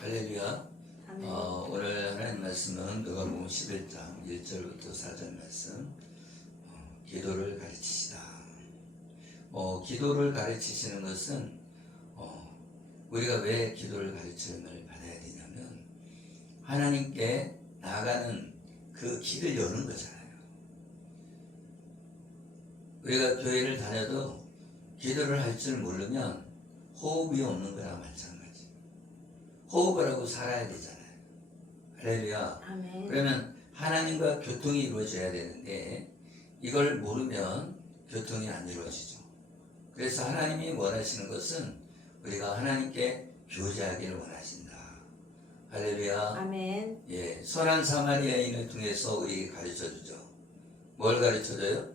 할렐루야. 오늘 하나님 말씀은 누가복음 11장 1절부터 4절 말씀. 기도를 가르치시다. 기도를 가르치시는 것은 우리가 왜 기도를 가르침을 받아야 되냐면 하나님께 나아가는 그 길을 여는 거잖아요. 우리가 교회를 다녀도 기도를 할 줄 모르면 호흡이 없는 거랑 마찬가지. 호흡을 하고 살아야 되잖아요. 할렐루야. 아멘. 그러면 하나님과 교통이 이루어져야 되는데 이걸 모르면 교통이 안 이루어지죠. 그래서 하나님이 원하시는 것은 우리가 하나님께 교제하기를 원하신다. 할렐루야. 아멘. 예, 선한 사마리아인을 통해서 우리에게 가르쳐주죠. 뭘 가르쳐줘요?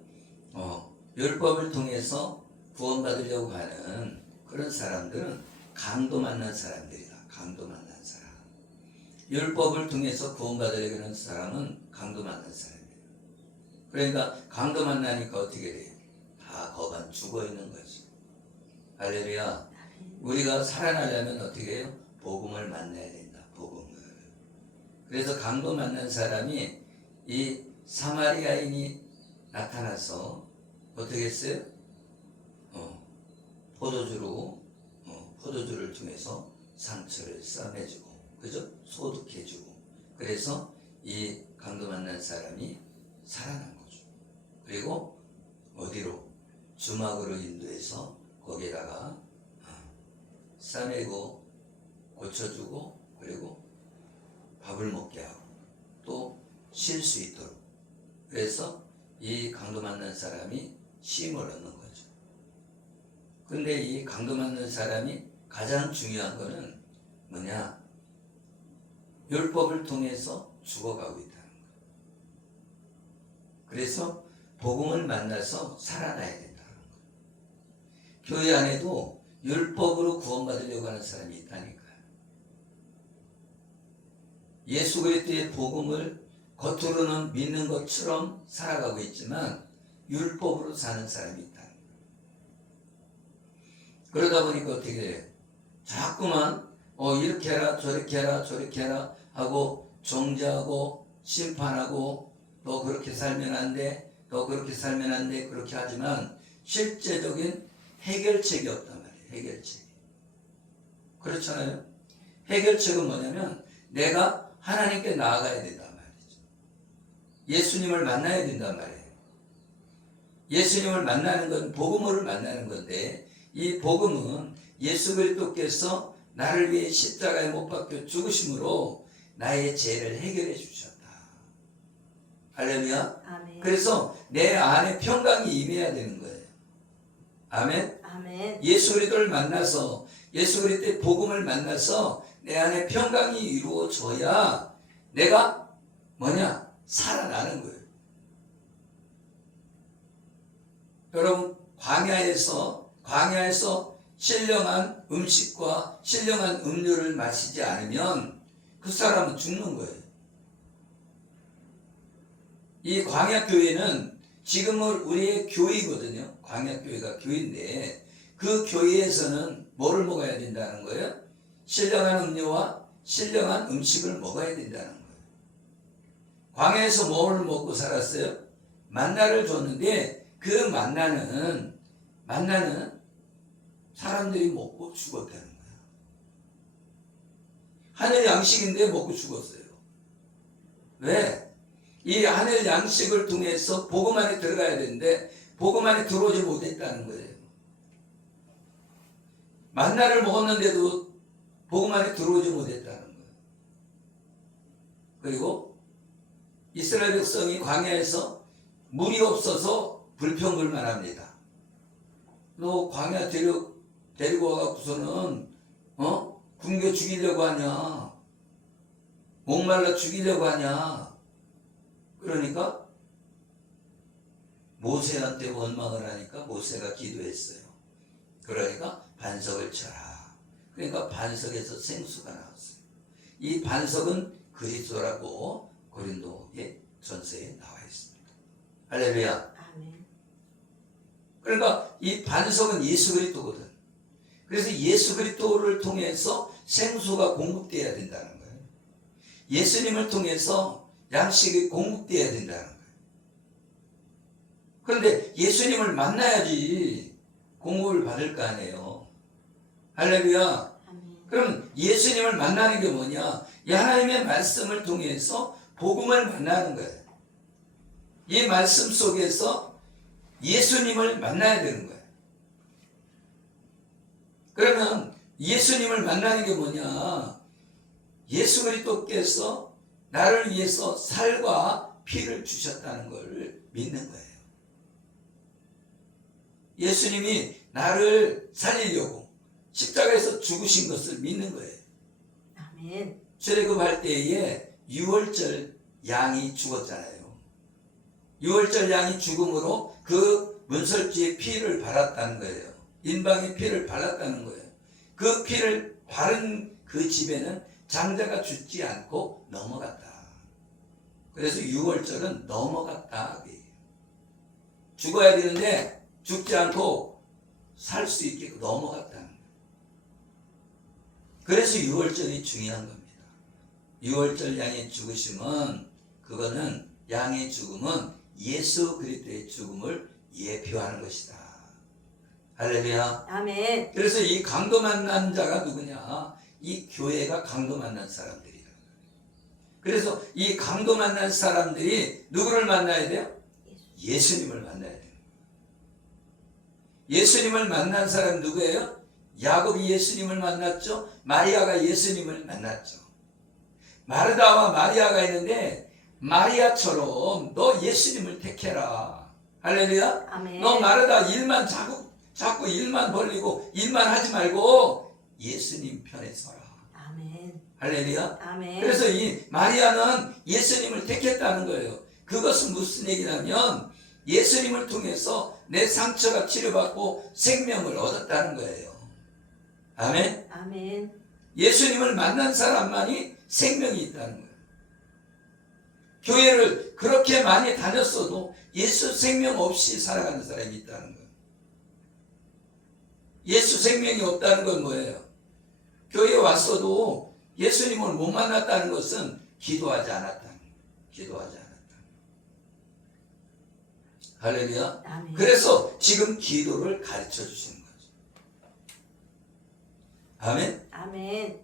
율법을 통해서 구원받으려고 하는 그런 사람들은 강도 만난 사람들이다. 강도 만난 사람. 율법을 통해서 구원받으려고 하는 사람은 강도 만난 사람이에요. 그러니까 강도 만나니까 어떻게 돼요? 다 거반 죽어 있는 거지. 할렐루야. 우리가 살아나려면 어떻게 해요? 복음을 만나야 된다. 복음을. 그래서 강도 만난 사람이 이 사마리아인이 나타나서 어떻게 했어요? 포도주를 통해서 상처를 싸매주고, 그죠? 소독해주고. 그래서 이 강도 만난 사람이 살아난 거죠. 그리고 어디로? 주막으로 인도해서 거기에다가 싸매고 고쳐주고, 그리고 밥을 먹게 하고 또 쉴 수 있도록. 그래서 이 강도 만난 사람이 쉼을 얻는 거죠. 근데 이 강도 만난 사람이 가장 중요한 거는 뭐냐? 율법을 통해서 죽어가고 있다는 거예요. 그래서 복음을 만나서 살아나야 된다는 거예요. 교회 안에도 율법으로 구원받으려고 하는 사람이 있다니까요. 예수 그리스도의 복음을 겉으로는 믿는 것처럼 살아가고 있지만 율법으로 사는 사람이 있다는 거예요. 그러다 보니까 어떻게 돼요? 자꾸만 이렇게 해라 저렇게 해라 저렇게 해라 하고 정죄하고 심판하고 너 그렇게 살면 안 돼, 너 그렇게 살면 안 돼, 그렇게 하지만 실제적인 해결책이 없단 말이에요. 해결책이. 그렇잖아요. 해결책은 뭐냐면 내가 하나님께 나아가야 된단 말이죠. 예수님을 만나야 된단 말이에요. 예수님을 만나는 건 복음을 만나는 건데 이 복음은 예수 그리스도께서 나를 위해 십자가에 못 박혀 죽으심으로 나의 죄를 해결해 주셨다. 할렐루야. 아멘. 그래서 내 안에 평강이 임해야 되는 거예요. 아멘. 아멘. 예수 그리스도를 만나서 예수 그리스도의 복음을 만나서 내 안에 평강이 이루어져야 내가 뭐냐? 살아나는 거예요. 여러분 광야에서 신령한 음식과 신령한 음료를 마시지 않으면 그 사람은 죽는 거예요. 이 광야교회는 지금은 우리의 교회거든요. 광야교회가 교회인데 그 교회에서는 뭐를 먹어야 된다는 거예요? 신령한 음료와 신령한 음식을 먹어야 된다는 거예요. 광야에서 뭘 먹고 살았어요? 만나를 줬는데 그 만나는 사람들이 먹고 죽었다는 거야. 하늘 양식인데 먹고 죽었어요. 왜? 이 하늘 양식을 통해서 복음 안에 들어가야 되는데 복음 안에 들어오지 못했다는 거예요. 만나를 먹었는데도 복음 안에 들어오지 못했다는 거예요. 그리고 이스라엘 백성이 광야에서 물이 없어서 불평불만합니다. 너 광야 데리고 와갖고서는 굶겨 죽이려고 하냐? 목말라 죽이려고 하냐? 그러니까 모세한테 원망을 하니까 모세가 기도했어요. 그러니까 반석을 쳐라. 그러니까 반석에서 생수가 나왔어요. 이 반석은 그리스도라고 고린도의 전서에 나와 있습니다. 할렐루야. 아멘. 그러니까 이 반석은 예수 그리스도거든. 그래서 예수 그리스도를 통해서 생수가 공급되어야 된다는 거예요. 예수님을 통해서 양식이 공급되어야 된다는 거예요. 그런데 예수님을 만나야지 공급을 받을 거 아니에요. 할렐루야. 그럼 예수님을 만나는 게 뭐냐? 이 하나님의 말씀을 통해서 복음을 만나는 거예요. 이 말씀 속에서 예수님을 만나야 되는 거예요. 그러면 예수님을 만나는 게 뭐냐? 예수 그리스도께서 나를 위해서 살과 피를 주셨다는 걸 믿는 거예요. 예수님이 나를 살리려고 십자가에서 죽으신 것을 믿는 거예요. 아멘. 출애굽할 때에 유월절 양이 죽었잖아요. 유월절 양이 죽음으로 그 문설주의 피를 발랐다는 거예요. 인방의 피를 발랐다는 거예요. 그 피를 바른 그 집에는 장자가 죽지 않고 넘어갔다. 그래서 유월절은 넘어갔다. 죽어야 되는데 죽지 않고 살 수 있게 넘어갔다는 거예요. 그래서 유월절이 중요한 겁니다. 유월절 양의 죽으심은 그거는 양의 죽음은 예수 그리스도의 죽음을 예표하는 것이다. 할렐루야. 아멘. 그래서 이 강도 만난 자가 누구냐? 이 교회가 강도 만난 사람들이라. 그래서 이 강도 만난 사람들이 누구를 만나야 돼요? 예수님을 만나야 돼요. 예수님을 만난 사람 누구예요? 야곱이 예수님을 만났죠. 마리아가 예수님을 만났죠. 마르다와 마리아가 있는데 마리아처럼 너 예수님을 택해라. 할렐루야. 아멘. 너 마르다 일만 자꾸 일만 벌리고 일만 하지 말고 예수님 편에 서라. 아멘. 할렐루야. 아멘. 그래서 이 마리아는 예수님을 택했다는 거예요. 그것은 무슨 얘기냐면 예수님을 통해서 내 상처가 치료받고 생명을 얻었다는 거예요. 아멘. 아멘. 예수님을 만난 사람만이 생명이 있다는 거예요. 교회를 그렇게 많이 다녔어도 예수 생명 없이 살아가는 사람이 있다는 거예요. 예수 생명이 없다는 건 뭐예요? 교회에 왔어도 예수님을 못 만났다는 것은 기도하지 않았다는 거예요. 기도하지 않았다. 할렐루야. 아멘. 그래서 지금 기도를 가르쳐 주시는 거죠. 아멘. 아멘.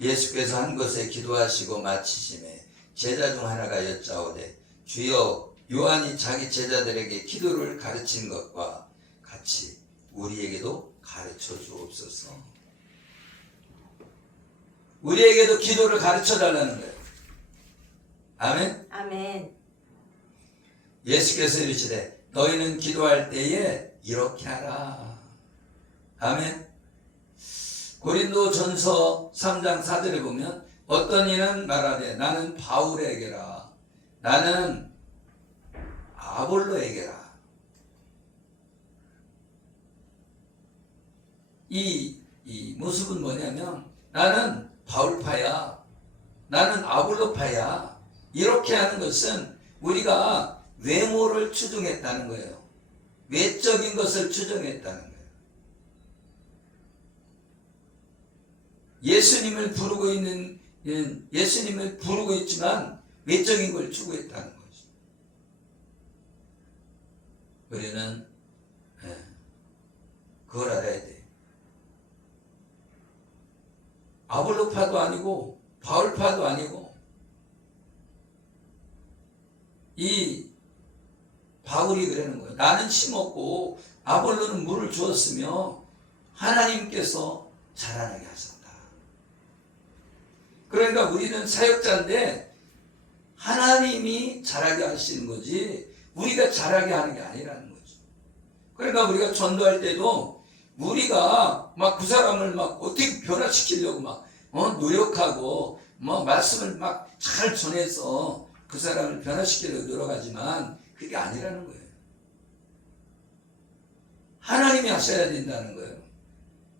예수께서 한 것에 기도하시고 마치심에 제자 중 하나가 여짜오되 주여 요한이 자기 제자들에게 기도를 가르친 것과 같이 우리에게도 가르쳐 주옵소서. 우리에게도 기도를 가르쳐 달라는 거예요. 아멘. 아멘. 예수께서 이르시되 너희는 기도할 때에 이렇게 하라. 아멘. 고린도전서 3장 4절에 보면 어떤 이는 말하되 나는 바울에게라 나는 아볼로에게라. 이 모습은 뭐냐면 나는 바울파야 나는 아볼로파야 이렇게 하는 것은 우리가 외모를 추종했다는 거예요. 외적인 것을 추종했다는 거예요. 예수님을 부르고 있지만 외적인 걸 추구했다는 거죠. 우리는 그걸 알아야 돼. 아볼로파도 아니고 바울파도 아니고 이 바울이 그러는 거예요. 나는 심었고 아볼로는 물을 주었으며 하나님께서 자라나게 하셨다. 그러니까 우리는 사역자인데 하나님이 자라게 하시는 거지 우리가 자라게 하는 게 아니라는 거죠. 그러니까 우리가 전도할 때도 우리가 막 그 사람을 막 어떻게 변화시키려고 막 노력하고 뭐 말씀을 막 잘 전해서 그 사람을 변화시키려고 노력하지만 그게 아니라는 거예요. 하나님이 하셔야 된다는 거예요.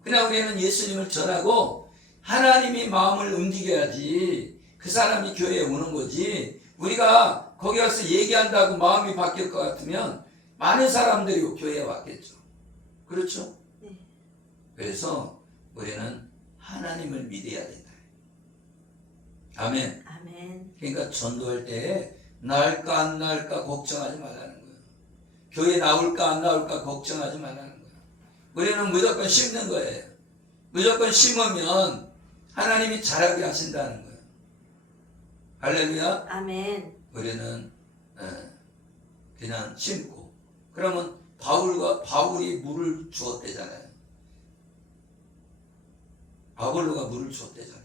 그냥 우리는 예수님을 전하고 하나님이 마음을 움직여야지 그 사람이 교회에 오는 거지 우리가 거기 가서 얘기한다고 마음이 바뀔 것 같으면 많은 사람들이 교회에 왔겠죠. 그렇죠? 네. 그래서 우리는 하나님을 믿어야 된다. 아멘. 아멘. 그러니까 전도할 때 나을까 안 나을까 걱정하지 말라는 거예요. 교회 나올까 안 나올까 걱정하지 말라는 거예요. 우리는 무조건 심는 거예요. 무조건 심으면 하나님이 자라게 하신다는 거예요. 할렐루야. 아멘. 우리는 그냥 심고, 그러면 바울이 물을 주었대잖아요. 아볼로가 물을 주었대잖아요.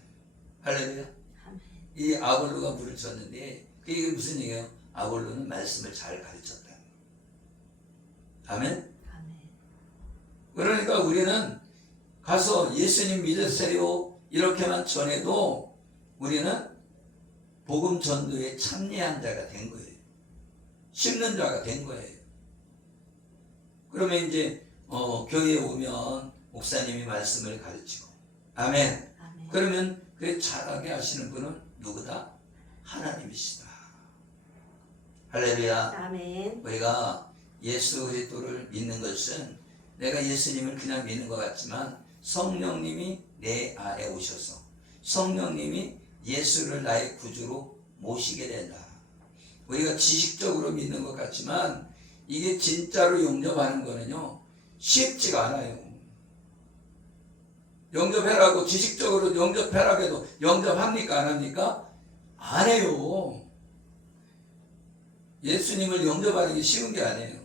할렐루야. 아멘. 이 아볼로가 물을 줬는데 그게 무슨 얘기예요? 아볼로는 말씀을 잘 가르쳤다는 거예요. 아멘. 아멘. 그러니까 우리는 가서 예수님 믿으세요 이렇게만 전해도 우리는 복음 전도에 참여한 자가 된 거예요. 심는 자가 된 거예요. 그러면 이제 교회에 오면 목사님이 말씀을 가르치고, 아멘. 아멘. 그러면 그 잘하게 하시는 분은 누구다? 하나님이시다. 할렐루야. 아멘. 우리가 예수 그리스도를 믿는 것은 내가 예수님을 그냥 믿는 것 같지만 성령님이 내 안에 오셔서 성령님이 예수를 나의 구주로 모시게 된다. 우리가 지식적으로 믿는 것 같지만 이게 진짜로 영접하는 거는요 쉽지가 않아요. 영접해라고 지식적으로 영접해라고 해도 영접합니까 안 합니까? 안 해요. 예수님을 영접하는 게 쉬운 게 아니에요.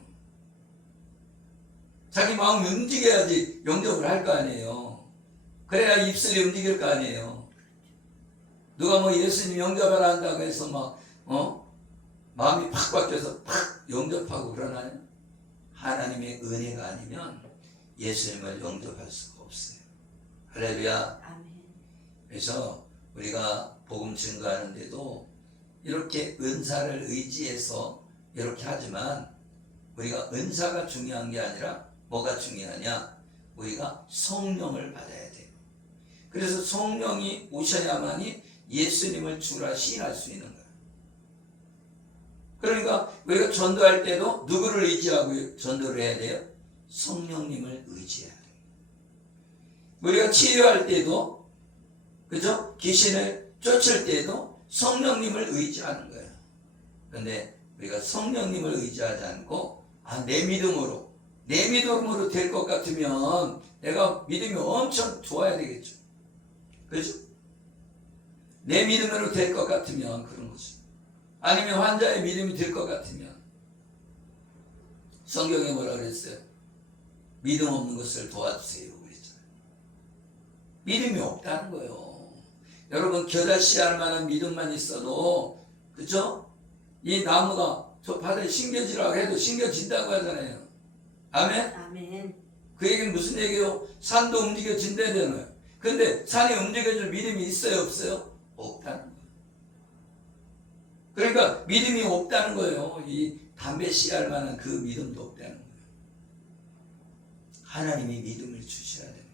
자기 마음이 움직여야지 영접을 할 거 아니에요. 그래야 입술이 움직일 거 아니에요. 누가 뭐 예수님 영접하라 한다고 해서 마음이 팍 바뀌어서 팍 영접하고 그러나요? 하나님의 은혜가 아니면 예수님을 영접할 수가 없어요. 할렐루야. 아멘. 그래서 우리가 복음 증거하는데도 이렇게 은사를 의지해서 이렇게 하지만 우리가 은사가 중요한 게 아니라 뭐가 중요하냐? 우리가 성령을 받아야 돼요. 그래서 성령이 오셔야만이 예수님을 주라 시인할 수 있는 거예요. 그러니까 우리가 전도할 때도 누구를 의지하고 전도를 해야 돼요? 성령님을 의지해야 돼요. 우리가 치유할 때도, 그죠? 귀신을 쫓을 때도 성령님을 의지하는 거예요. 그런데 우리가 성령님을 의지하지 않고 내 믿음으로 될 것 같으면 내가 믿음이 엄청 좋아야 되겠죠. 그죠? 내 믿음으로 될 것 같으면 그런 거죠. 아니면 환자의 믿음이 될 것 같으면 성경에 뭐라 그랬어요? 믿음 없는 것을 도와주세요 그랬잖아요. 믿음이 없다는 거예요. 여러분 겨자씨알 만한 믿음만 있어도, 그죠? 이 나무가 저 바다에 심겨지라고 해도 심겨진다고 하잖아요. 아멘? 아멘. 그 얘기는 무슨 얘기예요? 산도 움직여진다잖아요. 근데 산이 움직여줄 믿음이 있어요 없어요? 없다는 거예요. 그러니까 믿음이 없다는 거예요. 이 담배 씨알 만한 그 믿음도 없다는 거예요. 하나님이 믿음을 주셔야 돼요.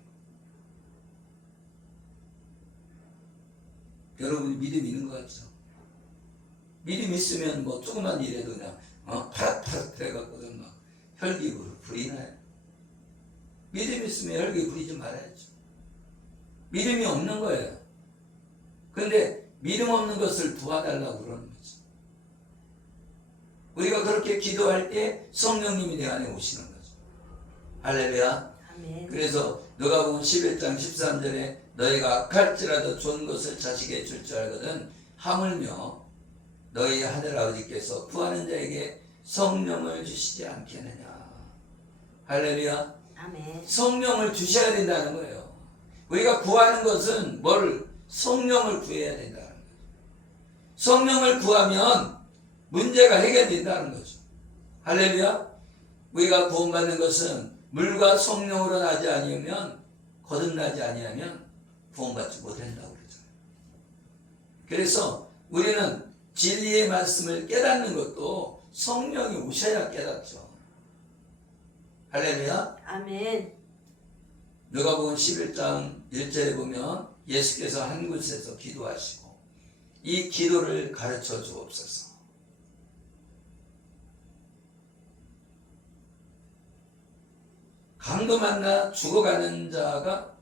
여러분이 믿음 있는 것 같죠? 믿음 있으면 뭐 조그만 일에도 그냥 파릇파릇 해갖고는 막 혈기 불이 나요. 믿음 있으면 혈기 부리지 말아야죠. 믿음이 없는 거예요. 그런데 믿음 없는 것을 도와달라고 그러는 거죠. 우리가 그렇게 기도할 때 성령님이 내 안에 오시는 거죠. 할렐루야. 아멘. 그래서 누가복음 11장 13절에 너희가 악할지라도 좋은 것을 자식에게 줄 줄 알거든 하물며 너희 하늘아버지께서 구하는 자에게 성령을 주시지 않겠느냐. 할렐루야. 아멘. 성령을 주셔야 된다는 거예요. 우리가 구하는 것은 성령을 구해야 된다는 거예요. 성령을 구하면 문제가 해결된다는 거죠. 할렐루야. 우리가 구원받는 것은 물과 성령으로 나지 아니하면, 거듭나지 아니하면 구원받지 못한다고 그러잖아요. 그래서 우리는 진리의 말씀을 깨닫는 것도 성령이 오셔야 깨닫죠. 할렐루야. 아멘. 누가복음 11장 1절에 보면 예수께서 한 곳에서 기도하시고 이 기도를 가르쳐 주옵소서. 강도 만나 죽어가는 자가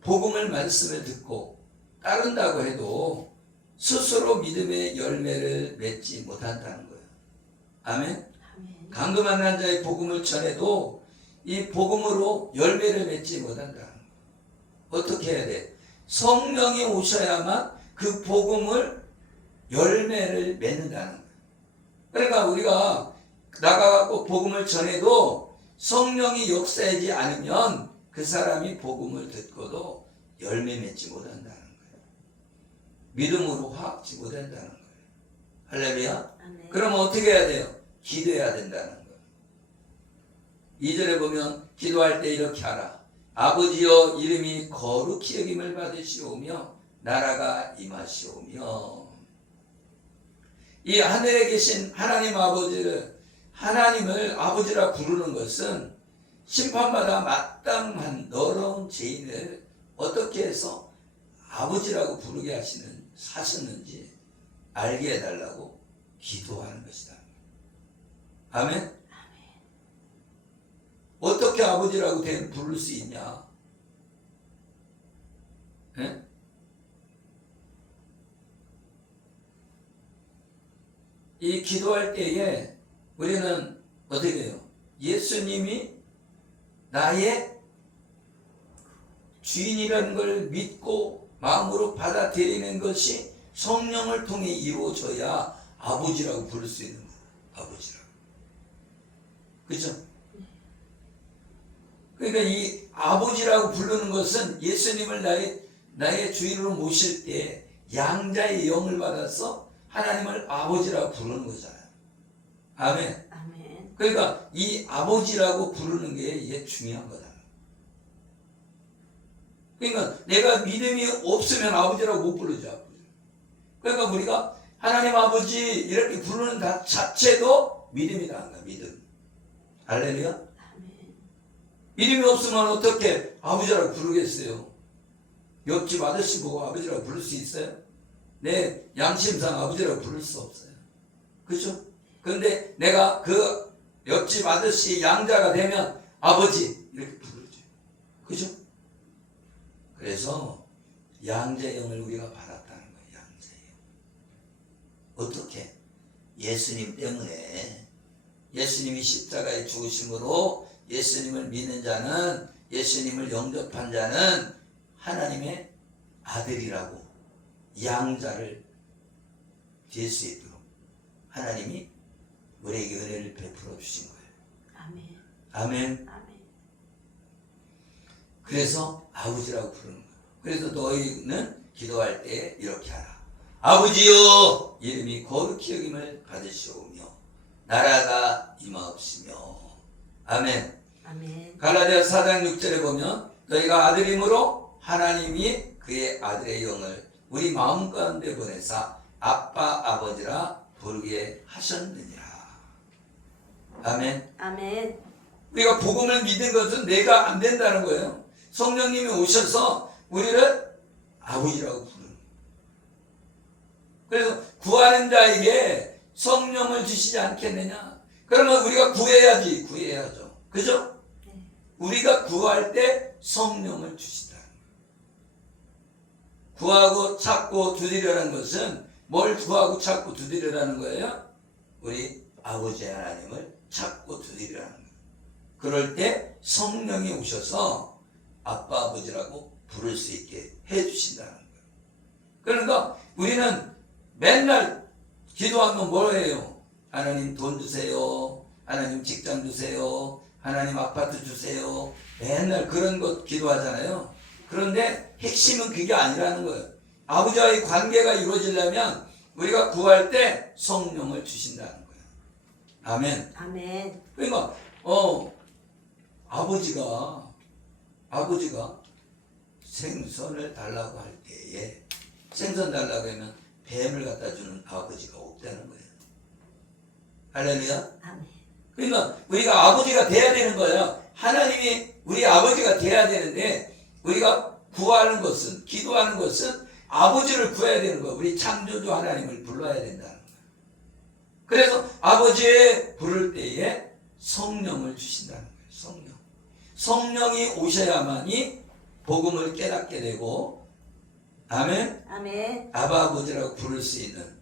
복음을 말씀을 듣고 따른다고 해도 스스로 믿음의 열매를 맺지 못한다는 거예요. 아멘. 아멘. 강도 만난 자의 복음을 전해도 이 복음으로 열매를 맺지 못한다는 거예요. 어떻게 해야 돼? 성령이 오셔야만 그 복음을 열매를 맺는다는 거예요. 그러니까 우리가 나가고 복음을 전해도 성령이 역사하지 않으면 그 사람이 복음을 듣고도 열매 맺지 못한다는 거예요. 믿음으로 화합지 못한다는 거예요. 할렐루야. 아멘. 그러면 어떻게 해야 돼요? 기도해야 된다는 거예요. 2절에 보면 기도할 때 이렇게 하라. 아버지여 이름이 거룩히 여김을 받으시오며 나라가 임하시오며. 이 하늘에 계신 하나님 하나님을 아버지라 부르는 것은 심판마다 마땅한 너러운 죄인을 어떻게 해서 아버지라고 부르게 하셨는지 알게 해달라고 기도하는 것이다. 아멘? 어떻게 아버지라고 부를 수 있냐? 네? 이 기도할 때에 우리는 어떻게 해요? 예수님이 나의 주인이라는 걸 믿고 마음으로 받아들이는 것이 성령을 통해 이루어져야 아버지라고 부를 수 있는 거예요. 아버지라고. 그죠? 그러니까 이 아버지라고 부르는 것은 예수님을 나의 주인으로 모실 때 양자의 영을 받아서 하나님을 아버지라고 부르는 거잖아요. 아멘. 아멘. 그러니까 이 아버지라고 부르는 게 이게 중요한 거다. 그러니까 내가 믿음이 없으면 아버지라고 못 부르죠. 그러니까 우리가 하나님 아버지 이렇게 부르는 자체도 믿음이다. 믿음. 할렐루야. 아멘. 믿음이 없으면 어떻게 아버지라고 부르겠어요? 옆집 아저씨 보고 아버지라고 부를 수 있어요? 내 양심상 아버지라고 부를 수 없어요. 그죠? 그런데 내가 그 옆집 아저씨 양자가 되면 아버지 이렇게 부르죠. 그죠? 그래서 양자영을 우리가 받았다는 거예요. 양자영. 어떻게? 예수님 때문에. 예수님이 십자가에 죽으심으로 예수님을 믿는 자는, 예수님을 영접한 자는 하나님의 아들이라고 양자를 될 수 있도록 하나님이 우리에게 은혜를 베풀어 주신 거예요. 아멘. 아멘. 아멘. 그래서 아버지라고 부르는 거예요. 그래서 너희는 기도할 때 이렇게 하라. 아버지여 이름이 거룩히 여김을 받으시오며 나라가 임하옵시며. 아멘. 아멘. 갈라디아 4장 6절에 보면 너희가 아들임으로 하나님이 그의 아들의 영을 우리 마음 가운데 보내사 아빠 아버지라 부르게 하셨느니라. 아멘. 아멘. 우리가 복음을 믿은 것은 내가 안 된다는 거예요. 성령님이 오셔서 우리를 아버지라고 부르는 거예요. 그래서 구하는 자에게 성령을 주시지 않겠느냐? 그러면 우리가 구해야죠. 그죠? 네. 우리가 구할 때 성령을 주시다. 구하고 찾고 두드리라는 것은 뭘 구하고 찾고 두드리라는 거예요? 우리 아버지 하나님을 찾고 두드리라는 거예요. 그럴 때 성령이 오셔서 아빠 아버지라고 부를 수 있게 해주신다는 거예요. 그러니까 우리는 맨날 기도하면 뭘 해요? 하나님 돈 주세요. 하나님 직장 주세요. 하나님 아파트 주세요. 맨날 그런 것 기도하잖아요. 그런데 핵심은 그게 아니라는 거예요. 아버지와의 관계가 이루어지려면 우리가 구할 때 성령을 주신다는 거예요. 아멘. 아멘. 그러니까 아버지가 생선을 달라고 할 때에 생선 달라고 하면 뱀을 갖다 주는 아버지가 없다는 거예요. 할렐루야. 아멘. 그러니까 우리가 아버지가 돼야 되는 거예요. 하나님이 우리 아버지가 돼야 되는데 우리가 구하는 것은, 기도하는 것은 아버지를 구해야 되는 거예요. 우리 창조주 하나님을 불러야 된다는 거예요. 그래서 아버지 부를 때에 성령을 주신다는 거예요. 성령. 성령이 오셔야만이 복음을 깨닫게 되고, 아멘. 아멘. 아바 아버지라고 부를 수 있는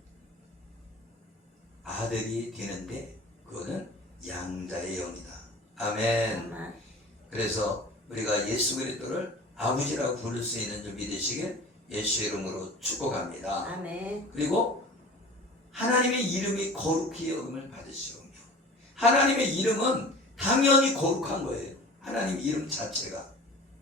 아들이 되는데, 그거는 양자의 영이다. 아멘. 아멘. 그래서 우리가 예수 그리스도를 아버지라고 부를 수 있는 줄 믿으시길 예수의 이름으로 축복합니다. 아멘. 그리고 하나님의 이름이 거룩히 여김을 받으시오며, 하나님의 이름은 당연히 거룩한 거예요. 하나님 이름 자체가.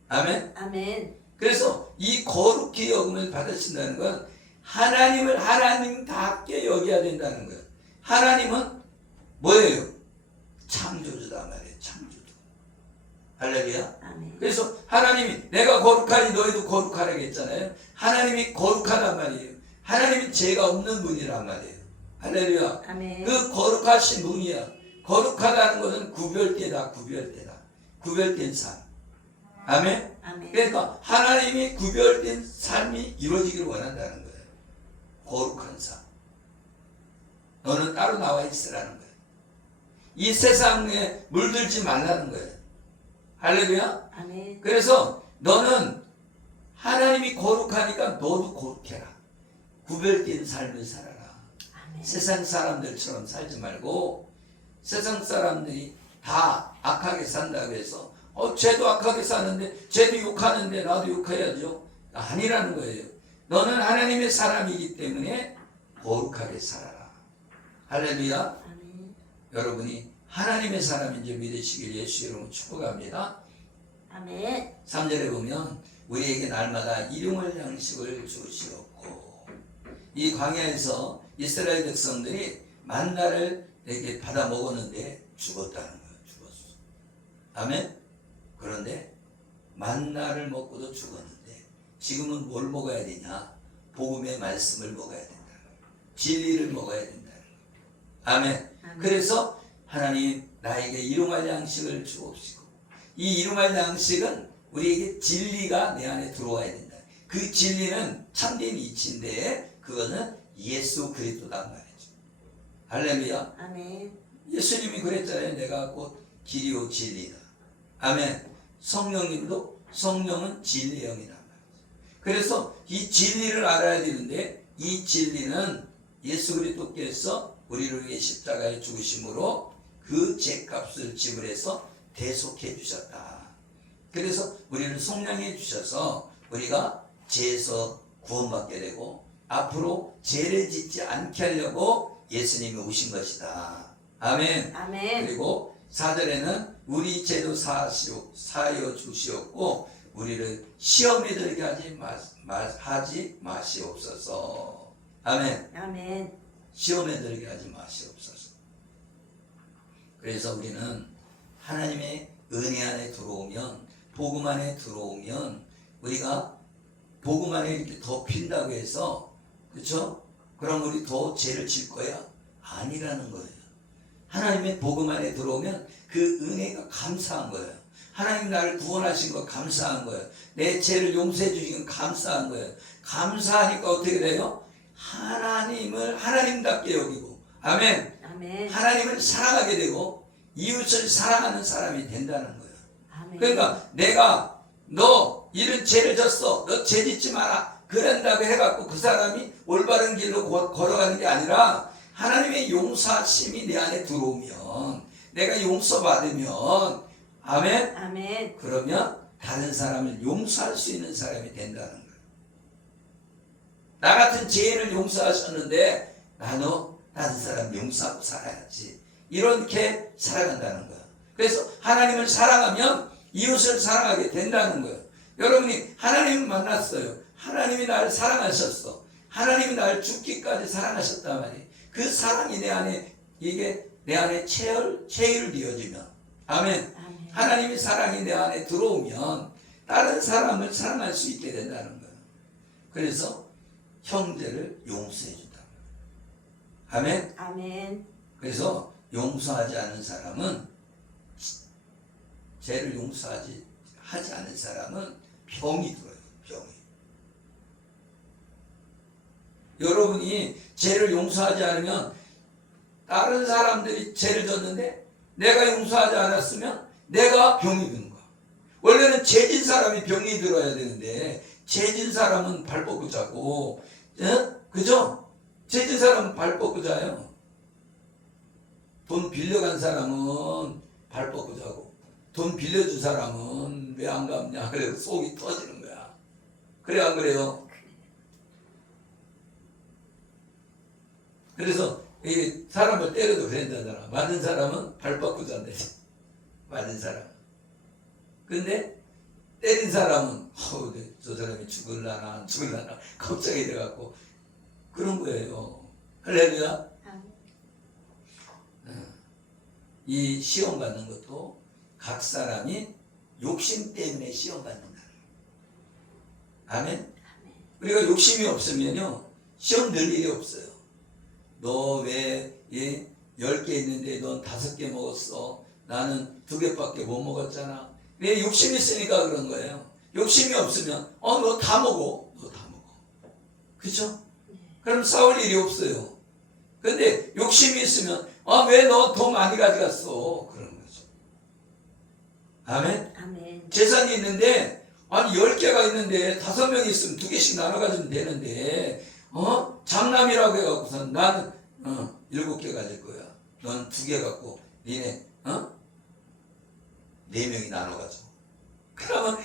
아멘. 아멘. 그래서 이 거룩히 여김을 받으신다는 건 하나님을 하나님답게 여겨야 된다는 거예요. 하나님은 뭐예요? 창조주다 말이에요. 창조주. 할렐루야. 아멘. 그래서 하나님이 내가 거룩하니 너희도 거룩하라고 했잖아요. 하나님이 거룩하단 말이에요. 하나님이 죄가 없는 분이란 말이에요. 할렐루야. 아멘. 그 거룩하신 분이야. 거룩하다는 것은 구별되다. 구별되다. 구별된 삶. 아멘. 아멘. 그러니까 하나님이 구별된 삶이 이루어지기를 원한다는 거예요. 거룩한 삶. 너는 따로 나와 있으라는 거예요. 이 세상에 물들지 말라는 거예요. 할렐루야. 아멘. 그래서 너는 하나님이 거룩하니까 너도 거룩해라. 구별된 삶을 살아라. 아멘. 세상 사람들처럼 살지 말고, 세상 사람들이 다 악하게 산다고 해서 쟤도 악하게 사는데 쟤도 욕하는데 나도 욕해야죠. 아니라는 거예요. 너는 하나님의 사람이기 때문에 거룩하게 살아라. 할렐루야. 아멘. 여러분이 하나님의 사람인지 믿으시길 예수 이름으로 축복합니다. 아멘. 3절에 보면 우리에게 날마다 일용할 양식을 주시옵고, 이 광야에서 이스라엘 백성들이 만나를 이렇게 받아 먹었는데 죽었다는 거예요. 죽었어. 아멘. 그런데 만나를 먹고도 죽었는데 지금은 뭘 먹어야 되냐? 복음의 말씀을 먹어야 된다는 거예요. 진리를 먹어야 된다는 거예요. 아멘. 아멘. 그래서 하나님 나에게 일용할 양식을 주옵시고, 이 일용할 양식은 우리에게 진리가 내 안에 들어와야 된다. 그 진리는 참된 이치인데 그거는 예수 그리스도란 말이죠. 할렐루야. 아멘. 예수님이 그랬잖아요. 내가 곧 길이요 진리다. 아멘. 성령님도 성령은 진리의 영이란 말이죠. 그래서 이 진리를 알아야 되는데, 이 진리는 예수 그리스도께서 우리를 위해 십자가에 죽으심으로 그 죄값을 지불해서 대속해 주셨다. 그래서 우리를 속량해 주셔서 우리가 죄에서 구원받게 되고 앞으로 죄를 짓지 않게 하려고 예수님이 오신 것이다. 아멘. 아멘. 그리고 4절에는 우리 죄도 사하여 주시옵고 우리를 시험에 들게 하지 마시옵소서. 아멘. 아멘. 시험에 들게 하지 마시옵소서. 그래서 우리는 하나님의 은혜 안에 들어오면, 복음 안에 들어오면, 우리가 복음 안에 이렇게 덮인다고 해서, 그렇죠? 그럼 우리 더 죄를 질 거야? 아니라는 거예요. 하나님의 복음 안에 들어오면 그 은혜가 감사한 거예요. 하나님 나를 구원하신 거 감사한 거예요. 내 죄를 용서해 주신 거 감사한 거예요. 감사하니까 어떻게 돼요? 하나님을 하나님답게 여기고, 아멘. 아멘. 하나님을 사랑하게 되고 이웃을 사랑하는 사람이 된다는 거예요. 아멘. 그러니까 내가 너 이런 죄를 졌어, 너 죄 짓지 마라 그런다고 해갖고 그 사람이 올바른 길로 걸어가는 게 아니라, 하나님의 용서하심이 내 안에 들어오면, 내가 용서받으면, 아멘. 아멘. 그러면 다른 사람을 용서할 수 있는 사람이 된다는 거예요. 나 같은 죄인을 용서하셨는데 나도 다른 사람 용서하고 살아야지, 이렇게 살아간다는 거예요. 그래서 하나님을 사랑하면 이웃을 사랑하게 된다는 거예요. 여러분이 하나님을 만났어요. 하나님이 나를 사랑하셨어. 하나님이 나를 죽기까지 사랑하셨단 말이에요. 그 사랑이 내 안에, 이게 내 안에 체휼되어지면, 아멘. 아멘. 하나님의 사랑이 내 안에 들어오면 다른 사람을 사랑할 수 있게 된다는 거예요. 그래서 형제를 용서해 준다. 아멘. 아멘. 그래서 용서하지 않은 사람은, 죄를 용서하지 않은 사람은 병이 들어요. 병이. 여러분이 죄를 용서하지 않으면, 다른 사람들이 죄를 졌는데 내가 용서하지 않았으면 내가 병이 드는 거야. 원래는 죄진 사람이 병이 들어야 되는데 죄진 사람은 발 뻗고 자고, 그죠? 죄진 사람은 발 뻗고 자요. 돈 빌려간 사람은 발 뻗고 자고, 돈 빌려준 사람은 왜 안 갚냐? 그래서 속이 터지는 거야. 그래 안 그래요? 그래서 이 사람을 때려도 그랬다잖아. 맞은 사람은 발 뻗고 잔대. 맞은 사람. 근데 때린 사람은 저 사람이 죽을라나 안 죽을라나 걱정이 돼갖고 그런 거예요. 할렐루야. 이 시험 받는 것도 각 사람이 욕심 때문에 시험 받는다. 아멘. 우리가 욕심이 없으면요 시험 늘 일이 없어요. 너 왜 10개 있는데 넌 5개 먹었어? 나는 2개밖에 못 먹었잖아. 왜? 욕심이 있으니까 그런 거예요. 욕심이 없으면 너 다 먹어. 너 다 먹어. 그쵸? 그럼 싸울 일이 없어요. 근데 욕심이 있으면 왜 너 돈 많이 가져갔어? 그런 거죠. 아멘? 아멘. 재산이 있는데 10개가 있는데 5명이 있으면 2개씩 나눠 가지면 되는데 장남이라고 해갖고선 나는 7개 가질 거야. 넌 2개 갖고 니네 4명이 나눠 가지고. 그러면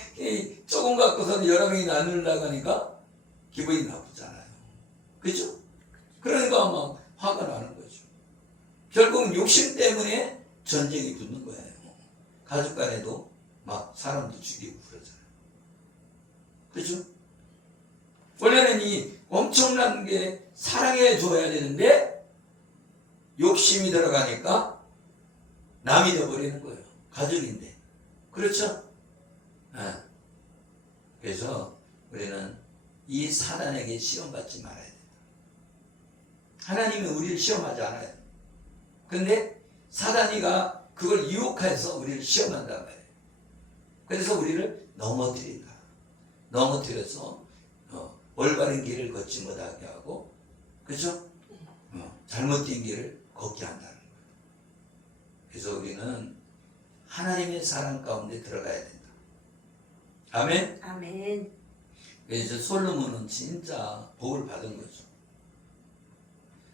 조금 갖고서는 여러 명이 나누려고 하니까 기분이 나쁘잖아요. 그죠? 그러니까 막 화가 나는 거죠. 결국은 욕심 때문에 전쟁이 붙는 거예요. 가족 간에도 막 사람도 죽이고 그러잖아요. 그죠? 원래는 이 엄청난 게 사랑해 줘야 되는데 욕심이 들어가니까 남이 되어버리는 거예요. 가족인데. 그렇죠? 그래서 우리는 이 사단에게 시험받지 말아야 돼요. 하나님이 우리를 시험하지 않아요. 근데 사단이가 그걸 유혹해서 우리를 시험한단 말이에요. 그래서 우리를 넘어뜨린다. 넘어뜨려서 올바른 길을 걷지 못하게 하고, 그죠? 잘못된 길을 걷게 한다는 거예요. 그래서 우리는 하나님의 사랑 가운데 들어가야 된다. 아멘? 아멘. 그래서 솔로몬은 진짜 복을 받은 거죠.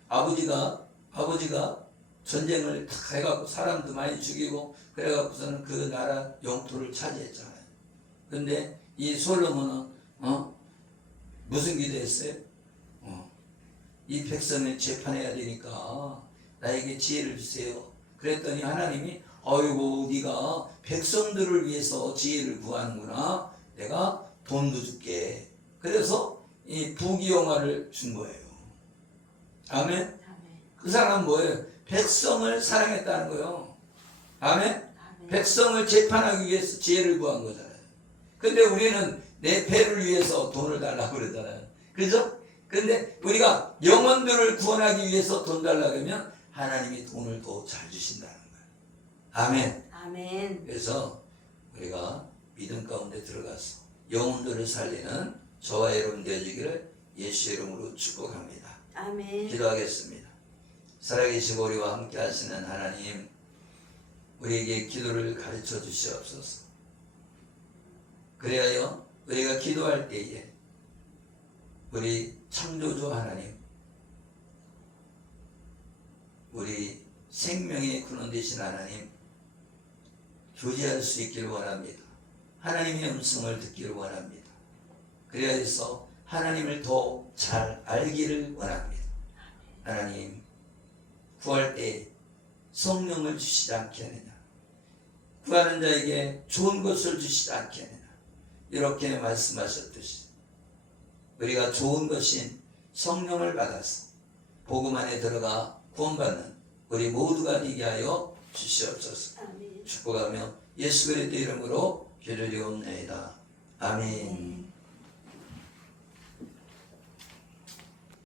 아버지가 전쟁을 탁 해갖고 사람도 많이 죽이고 그래갖고서는 그 나라 영토를 차지했잖아요. 근데 이 솔로몬은 무슨 기도했어요? 이 백성을 재판해야 되니까 나에게 지혜를 주세요. 그랬더니 하나님이 아이고 네가 백성들을 위해서 지혜를 구하는구나. 내가 돈도 줄게. 그래서 이 부귀영화를 준 거예요. 아멘? 아멘. 그 사람은 뭐예요? 백성을 사랑했다는 거예요. 아멘? 아멘. 백성을 재판하기 위해서 지혜를 구한 거잖아요. 근데 우리는 내 배를 위해서 돈을 달라고 그러잖아요. 그죠? 근데 우리가 영혼들을 구원하기 위해서 돈 달라고 하면 하나님이 돈을 더 잘 주신다는 거예요. 아멘. 아멘. 그래서 우리가 믿음 가운데 들어가서 영혼들을 살리는 저와 여러분 되어지기를 예수 이름으로 축복합니다. 아멘. 기도하겠습니다. 살아계시고 우리와 함께 하시는 하나님, 우리에게 기도를 가르쳐 주시옵소서. 그래야 우리가 기도할 때에 우리 창조주 하나님, 우리 생명의 근원 되신 하나님 교제할 수 있기를 원합니다. 하나님의 음성을 듣기를 원합니다. 그래야 해서 하나님을 더 잘 알기를 원합니다. 하나님, 구할 때 성령을 주시지 않겠느냐, 구하는 자에게 좋은 것을 주시지 않겠느냐, 이렇게 말씀하셨듯이 우리가 좋은 것인 성령을 받아서 복음 안에 들어가 구원받는 우리 모두가 되게 하여 주시옵소서. 아멘. 축복하며 예수 그리스도 이름으로 기도드리옵나이다. 아멘.